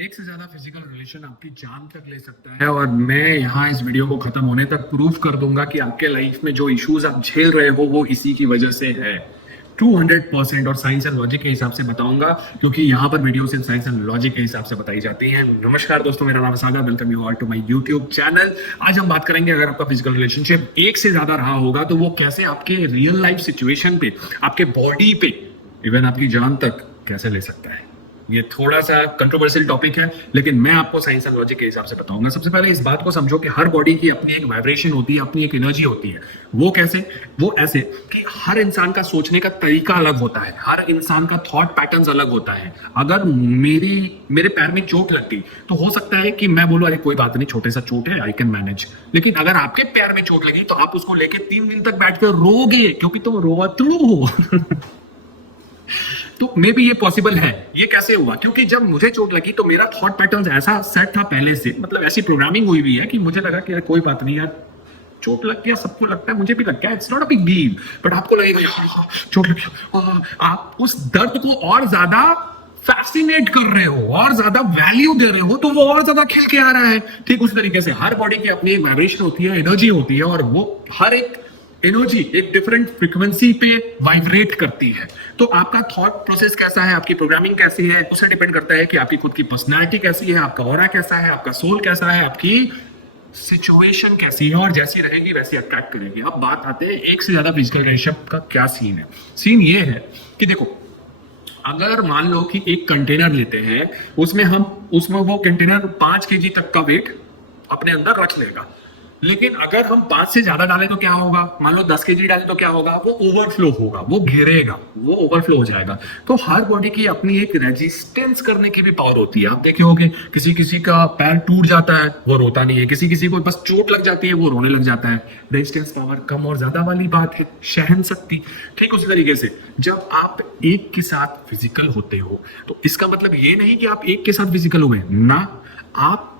एक से ज्यादा फिजिकल रिलेशन आपकी जान तक ले सकता है और मैं यहाँ इस वीडियो को खत्म होने तक प्रूफ कर दूंगा कि आपके लाइफ में जो इश्यूज आप झेल रहे हो वो इसी की वजह से है 200% और साइंस एंड लॉजिक के हिसाब से बताऊंगा क्योंकि यहाँ पर वीडियो सिर्फ साइंस एंड लॉजिक के हिसाब से बताई जाती है। नमस्कार दोस्तों, मेरा नाम Sagar, welcome you all to my YouTube channel. आज हम बात करेंगे अगर आपका फिजिकल रिलेशनशिप एक से ज्यादा रहा होगा तो वो कैसे आपके रियल लाइफ सिचुएशन पे, आपके बॉडी पे, इवन आपकी जान तक कैसे ले सकता है। ये थोड़ा सा कंट्रोवर्शियल टॉपिक है लेकिन मैं आपको साइंस एंड लॉजिक के हिसाब से बताऊंगा। सबसे पहले इस बात को समझो कि हर बॉडी की अपनी एक वाइब्रेशन होती है, अपनी एक एनर्जी होती है। वो कैसे? वो ऐसे कि हर इंसान का सोचने का तरीका अलग होता है, हर इंसान का थॉट पैटर्न्स अलग होता है। अगर मेरे पैर में चोट लगती तो हो सकता है कि मैं बोलूं अरे कोई बात नहीं, छोटे सा चोट है, आई कैन मैनेज। लेकिन अगर आपके पैर में चोट लगी तो आप उसको लेके 3 दिन तक बैठ कर रोगे क्योंकि तुम रोवतलू हो। तो मे बी ये पॉसिबल है। ये कैसे हुआ? क्योंकि जब मुझे चोट लगी तो मेरा थॉट पैटर्न ऐसा सेट था पहले से, मतलब ऐसी प्रोग्रामिंग हुई हुई है कि मुझे लगा कि यार कोई बात नहीं, यार चोट लग गया, सबको लगता है, मुझे भी लग गया, it's not a big deal. But आपको लगेगा यार चोट लग गया, आप उस दर्द को और ज्यादा फैसिनेट कर रहे हो और ज्यादा वैल्यू दे रहे हो तो वो और ज्यादा खिल के आ रहा है। ठीक उस तरीके से हर बॉडी की अपनी एक वाइब्रेशन होती है, एनर्जी होती है और वो हर एक एनर्जी एक डिफरेंट फ्रीक्वेंसी पे वाइब्रेट करती है। तो आपका थॉट प्रोसेस कैसा है, आपकी प्रोग्रामिंग कैसी है, उससे डिपेंड करता है कि आपकी खुद की पर्सनैलिटी कैसी है, आपका ऑरा कैसा है, आपका सोल कैसा है, आपकी सिचुएशन कैसी है और जैसी रहेगी वैसी अट्रैक्ट करेगी। अब बात आते हैं एक से ज्यादा फिजिकल रिलेशनशिप का क्या सीन है। सीन ये है कि देखो, अगर मान लो कि एक कंटेनर लेते हैं, उसमें वो कंटेनर 5 kg तक का वेट अपने अंदर रख लेगा। लेकिन अगर हम 5 से ज्यादा डालें तो क्या होगा? मान लो 10 kg डालें तो क्या होगा? वो ओवरफ्लो होगा, वो घेरेगा, वो ओवरफ्लो हो जाएगा। तो हर बॉडी की अपनी एक रेजिस्टेंस करने की भी पावर होती है। आप देखे होंगे किसी किसी का पैर टूट जाता है, वो रोता नहीं है, किसी किसी को बस चोट लग जाती है, वो रोने लग जाता है। रेजिस्टेंस पावर कम और ज्यादा वाली बात है, सहन शक्ति। ठीक उसी तरीके से जब आप एक के साथ फिजिकल होते हो तो इसका मतलब ये नहीं कि आप एक के साथ फिजिकल हुए ना, आप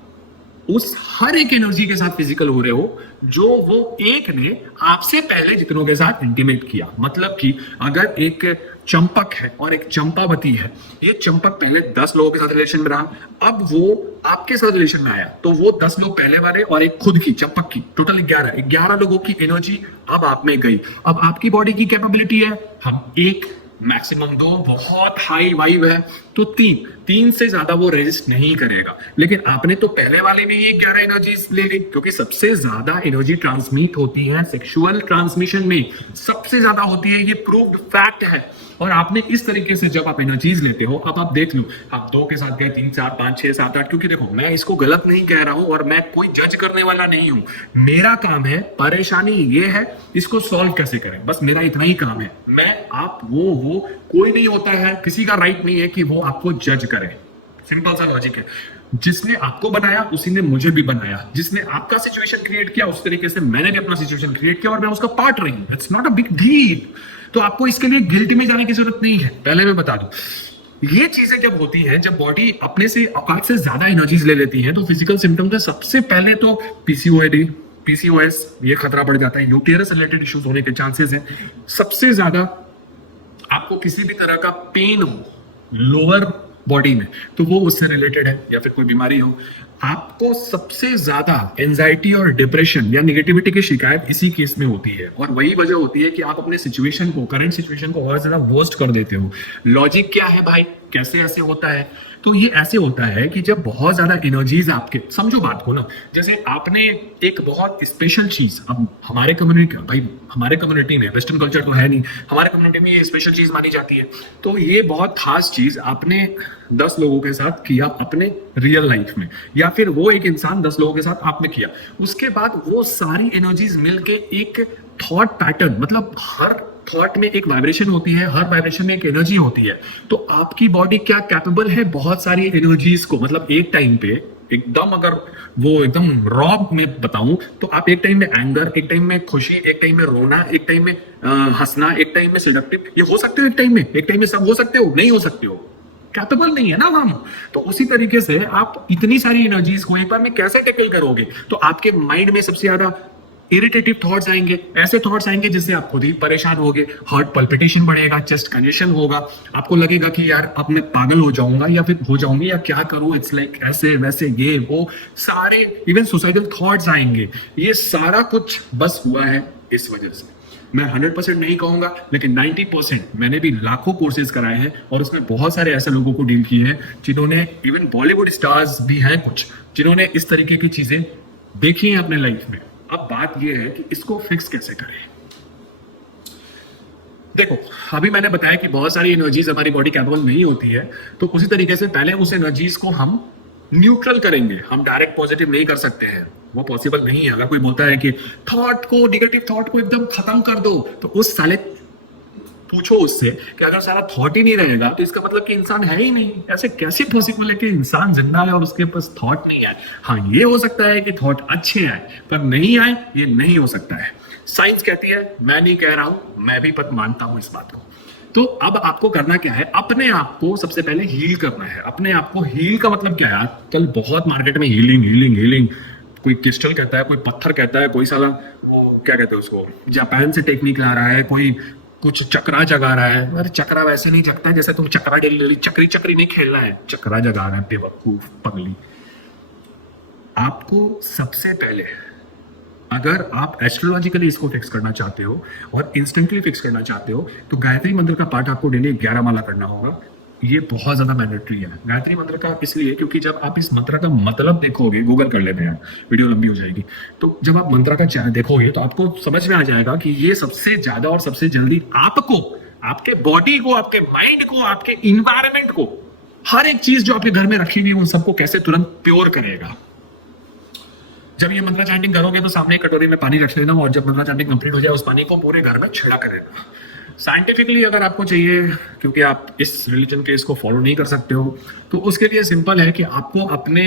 उस हर एक एनर्जी के साथ फिजिकल हो रहे हो जो वो एक ने आपसे पहले जितनों के साथ इंटीमेट किया। मतलब कि अगर एक चंपक है और एक चंपावती है, ये चंपक पहले 10 लोगों के साथ रिलेशन में रहा, अब वो आपके साथ रिलेशन में आया तो वो 10 लोग पहले वाले और एक खुद की चंपक की, टोटल 11 लोगों की एनर्जी अब आप में गई। अब आपकी बॉडी की कैपेबिलिटी है, हम एक मैक्सिमम 2, बहुत हाई वाइब है तो 3 से ज्यादा वो रेजिस्ट नहीं करेगा। लेकिन आपने तो पहले वाले में ही 11 एनर्जी ले ली, क्योंकि सबसे ज्यादा एनर्जी ट्रांसमिट होती है सेक्सुअल ट्रांसमिशन में, सबसे ज्यादा होती है, ये प्रूव्ड फैक्ट है। और आपने इस तरीके से जब आप एनर्जीज लेते हो, अब आप देख लो, आप 2 के साथ गए, 3, 4, 5, 6, 7, 8, क्योंकि देखो मैं इसको गलत नहीं कह रहा हूं और मैं कोई जज करने वाला नहीं हूं। मेरा काम है, परेशानी ये है इसको सॉल्व कैसे करें, बस मेरा इतना ही काम है। मैं आप वो कोई नहीं होता है, किसी का राइट नहीं है कि वो आपको जज करे। सिंपल सा लॉजिक है, जिसने आपको बनाया उसी ने मुझे भी बनाया, जिसने आपका सिचुएशन क्रिएट किया उस तरीके से मैंने भी अपना सिचुएशन क्रिएट किया और मैं उसका पार्ट रही हूं। It's not a big deal. तो आपको इसके लिए गिल्ट में जाने की जरूरत नहीं है, पहले मैं बता दूं। ये चीजें जब होती हैं, जब बॉडी अपने से औकात से ज्यादा एनर्जीज ले लेती है तो फिजिकल सिम्टम्स में सबसे पहले तो पीसीओएडी, पीसीओएस, ये खतरा बढ़ जाता है, यूटेरस रिलेटेड इश्यूज होने के चांसेस हैं। सबसे ज्यादा आपको किसी भी तरह का पेन हो लोअर बॉडी में तो वो उससे रिलेटेड है, या फिर कोई बीमारी हो। आपको सबसे ज्यादा एंजाइटी और डिप्रेशन या निगेटिविटी की शिकायत इसी केस में होती है और वही वजह होती है कि आप अपने सिचुएशन को, करंट सिचुएशन को और ज्यादा वर्स्ट कर देते हो। लॉजिक क्या है भाई, कैसे ऐसे होता है? तो ये ऐसे होता है कि जब बहुत ज्यादा एनर्जीज आपके, समझो बात को ना, जैसे आपने एक बहुत स्पेशल चीज, अब हमारे कम्युनिटी, भाई हमारे कम्युनिटी में वेस्टर्न कल्चर तो है नहीं, हमारे कम्युनिटी में ये स्पेशल चीज मानी जाती है। तो ये बहुत खास चीज आपने 10 लोगों के साथ किया अपने रियल लाइफ में, या फिर वो एक इंसान 10 लोगों के साथ आपने किया, उसके बाद वो सारी एनर्जीज मिलके एक थॉट पैटर्न, मतलब हर थॉट में एक वाइब्रेशन होती है, हर वाइब्रेशन में एक एनर्जी होती है। तो आपकी बॉडी क्या कैपेबल है बहुत सारी एनर्जीज को, मतलब एक टाइम पे एकदम, अगर वो एकदम रॉ में बताऊं तो आप एक टाइम में एंगर, एक टाइम में खुशी, एक टाइम में रोना, एक टाइम में हंसना, एक टाइम में सिडक्टिव, ये हो सकते हो एक टाइम में सब हो सकते हो, नहीं हो सकते हो, कैपेबल नहीं है ना हम। तो उसी तरीके से आप इतनी सारी एनर्जीज को एक बार में कैसे टैकल करोगे? तो आपके माइंड में सबसे ज्यादा इरिटेटिव थॉट्स आएंगे, ऐसे थॉट्स आएंगे जिससे आप खुद ही परेशान होगे, हार्ट पल्पिटेशन बढ़ेगा, चेस्ट कंजेशन होगा, आपको लगेगा कि यार अब मैं पागल हो जाऊंगा या फिर हो जाऊंगी या क्या करूं, इट्स लाइक ऐसे वैसे ये वो सारे इवन सुसाइडल थॉट्स आएंगे। ये सारा कुछ बस हुआ है इस वजह से। मैं 100% नहीं कहूंगा, लेकिन 90% मैंने भी लाखों कोर्सेज कराए हैं और उसमें बहुत सारे ऐसे लोगों को डील किए हैं जिन्होंने, इवन बॉलीवुड स्टार्स भी हैं कुछ, जिन्होंने इस तरीके की चीजें देखी हैं अपने लाइफ में। अब बात यह है कि इसको फिक्स कैसे करें। देखो, अभी मैंने बताया कि बहुत सारी एनर्जीज हमारी बॉडी कैपेबल नहीं होती है, तो उसी तरीके से पहले उस एनर्जीज को हम न्यूट्रल करेंगे। हम डायरेक्ट पॉजिटिव नहीं कर सकते हैं, वो पॉसिबल नहीं है। अगर कोई बोलता है कि थॉट को, नेगेटिव थॉट को एकदम खत्म कर दो, तो उस साले पूछो उससे कि अगर सारा थॉट ही नहीं रहेगा तो इसका मतलब कि इंसान है ही नहीं। ऐसे कैसे पॉसिबल है कि इंसान जिंदा है और उसके पास थॉट नहीं आए? हाँ, ये हो सकता है कि थॉट अच्छे आए, पर नहीं आए, ये नहीं हो सकता है। साइंस कहती है, मैं नहीं कह रहा हूं, मैं भी पत मानता हूं इस बात को। तो अब आपको करना क्या है, अपने आप को सबसे पहले हील करना है। अपने आप को हील का मतलब क्या है? आजकल बहुत मार्केट में हीलिंग हीलिंग हीलिंग, कोई क्रिस्टल कहता है, कोई पत्थर कहता है, कोई साला वो क्या कहते हैं उसको, जापान से टेक्निक ला रहा है, कोई कुछ चक्रा जगा रहा है। अरे चक्रा वैसे नहीं जगता जैसे तुम चक्रा डेली चक्री चक्री नहीं खेलना है, चक्रा जगा रहा है बेवकूफ पगली। आपको सबसे पहले, अगर आप एस्ट्रोलॉजिकली इसको फिक्स करना चाहते हो और इंस्टेंटली फिक्स करना चाहते हो, तो गायत्री मंत्र का पाठ आपको डेली 11 माला करना होगा। ये बहुत ज्यादा मैंडेटरी है गायत्री मंत्र का, इसलिए क्योंकि जब आप इस मंत्र का मतलब देखोगे, गूगल कर लेते हैं, वीडियो लंबी हो जाएगी, तो जब आप मंत्र का देखोगे तो आपको समझ में आ जाएगा कि ये सबसे ज्यादा और सबसे जल्दी आपको, आपके बॉडी को, आपके माइंड को, आपके इन्वायरमेंट को, हर एक चीज जो आपके घर में रखी हुई है उन सबको कैसे तुरंत प्योर करेगा। जब ये मंत्र चैंटिंग करोगे तो सामने एक कटोरी में पानी रख लेना और जब मंत्र चैंटिंग कंप्लीट हो जाए उस पानी को पूरे घर में छिड़का करेगा। साइंटिफिकली अगर आपको चाहिए, क्योंकि आप इस रिलीजन के इसको फॉलो नहीं कर सकते हो, तो उसके लिए सिंपल है कि आपको अपने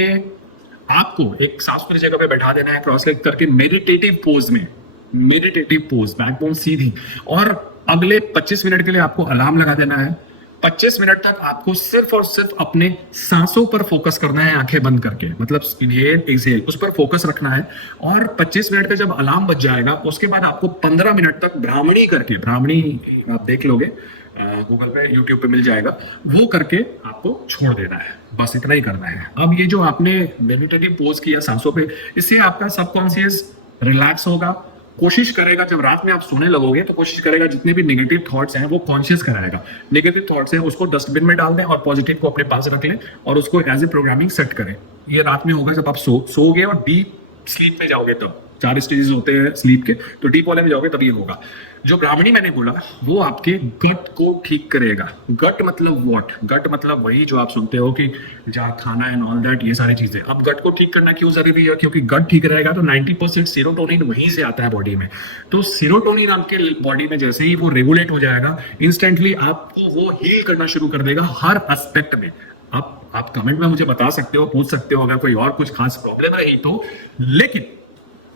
आपको एक साफ सुथरी जगह पे बैठा देना है, क्रॉस लेग करके मेडिटेटिव पोज में, मेडिटेटिव पोज, बैकबोन सीधी, और अगले 25 मिनट के लिए आपको अलार्म लगा देना है। 25 मिनट तक आपको सिर्फ और सिर्फ अपने सांसों पर फोकस करना है, आंखें बंद करके, मतलब इनहेल एक्सहेल उस पर फोकस रखना है। और 25 मिनट का जब अलार्म बज जाएगा उसके बाद आपको 15 मिनट तक ब्राह्मणी करके, ब्राह्मणी आप देख लोगे गूगल पे, यूट्यूब पे मिल जाएगा, वो करके आपको छोड़ देना है। बस इतना ही करना है। अब ये जो आपने मेडिटेटिव पोज किया सांसों पे, इससे आपका सबकॉन्शियस रिलैक्स होगा। कोशिश करेगा जब रात में आप सोने लगोगे तो कोशिश करेगा जितने भी नेगेटिव थॉट्स हैं वो कॉन्शियस कराएगा। नेगेटिव थॉट्स हैं उसको डस्टबिन में डाल दें और पॉजिटिव को अपने पास रख लें और उसको एज ए प्रोग्रामिंग सेट करें। ये रात में होगा जब आप सोओगे और डीप स्लीप में जाओगे, तब 4 स्टेजेस होते हैं स्लीप के, तो डीप वाले में जाओगे तब ये होगा। जो ब्राह्मणी मैंने बोला वो आपके गट को ठीक करेगा। गट मतलब व्हाट? गट मतलब वही जो आप सुनते हो कि जहाँ खाना एंड ऑल दैट, ये सारी चीजें। अब गट को ठीक करना क्यों जरूरी है? क्योंकि गट ठीक रहेगा तो 90% सीरोटोनिन वहीं से आता है बॉडी में। तो सीरोटोनिन आपके बॉडी में जैसे ही वो रेगुलेट हो जाएगा, इंस्टेंटली आपको वो हील करना शुरू कर देगा हर एस्पेक्ट में। आप कमेंट में मुझे बता सकते हो, पूछ सकते हो अगर कोई और कुछ खास प्रॉब्लम रही तो, लेकिन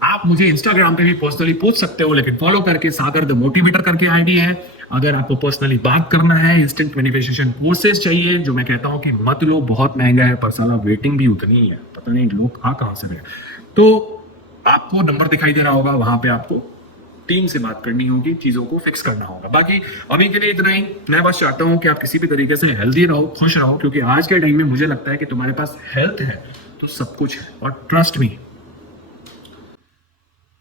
आप मुझे इंस्टाग्राम पे भी पर्सनली पूछ सकते हो, लेकिन फॉलो करके सागर द मोटिवेटर करके आईडी है। अगर आपको पर्सनली बात करना है, इंस्टेंट मैनिफेस्टेशन कोर्सेज चाहिए, जो मैं कहता हूं कि मत लो, बहुत महंगा है, पर साला वेटिंग भी उतनी ही है, पता नहीं लोग कहां से गए। तो आपको नंबर दिखाई दे रहा होगा, वहां पे आपको टीम से बात करनी होगी, चीजों को फिक्स करना होगा। बाकी अभी के लिए इतना ही। मैं बस चाहता हूं कि आप किसी भी तरीके से हेल्दी रहो, खुश रहो, क्योंकि आज के टाइम में मुझे लगता है कि तुम्हारे पास हेल्थ है तो सब कुछ है। और ट्रस्ट मी,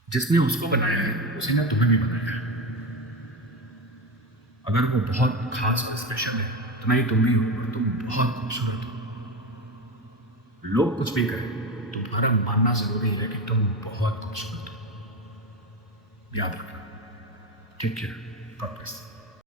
जिसने उसको बनाया है उसी ने तुम्हें भी बनाया है। अगर वो बहुत खास और स्पेशल है, उतना ही तुम भी हो, और तुम बहुत खूबसूरत हो। लोग कुछ भी करें, तुम्हारा मानना जरूरी है कि तुम बहुत खूबसूरत हो। याद रखना। Take care. God bless.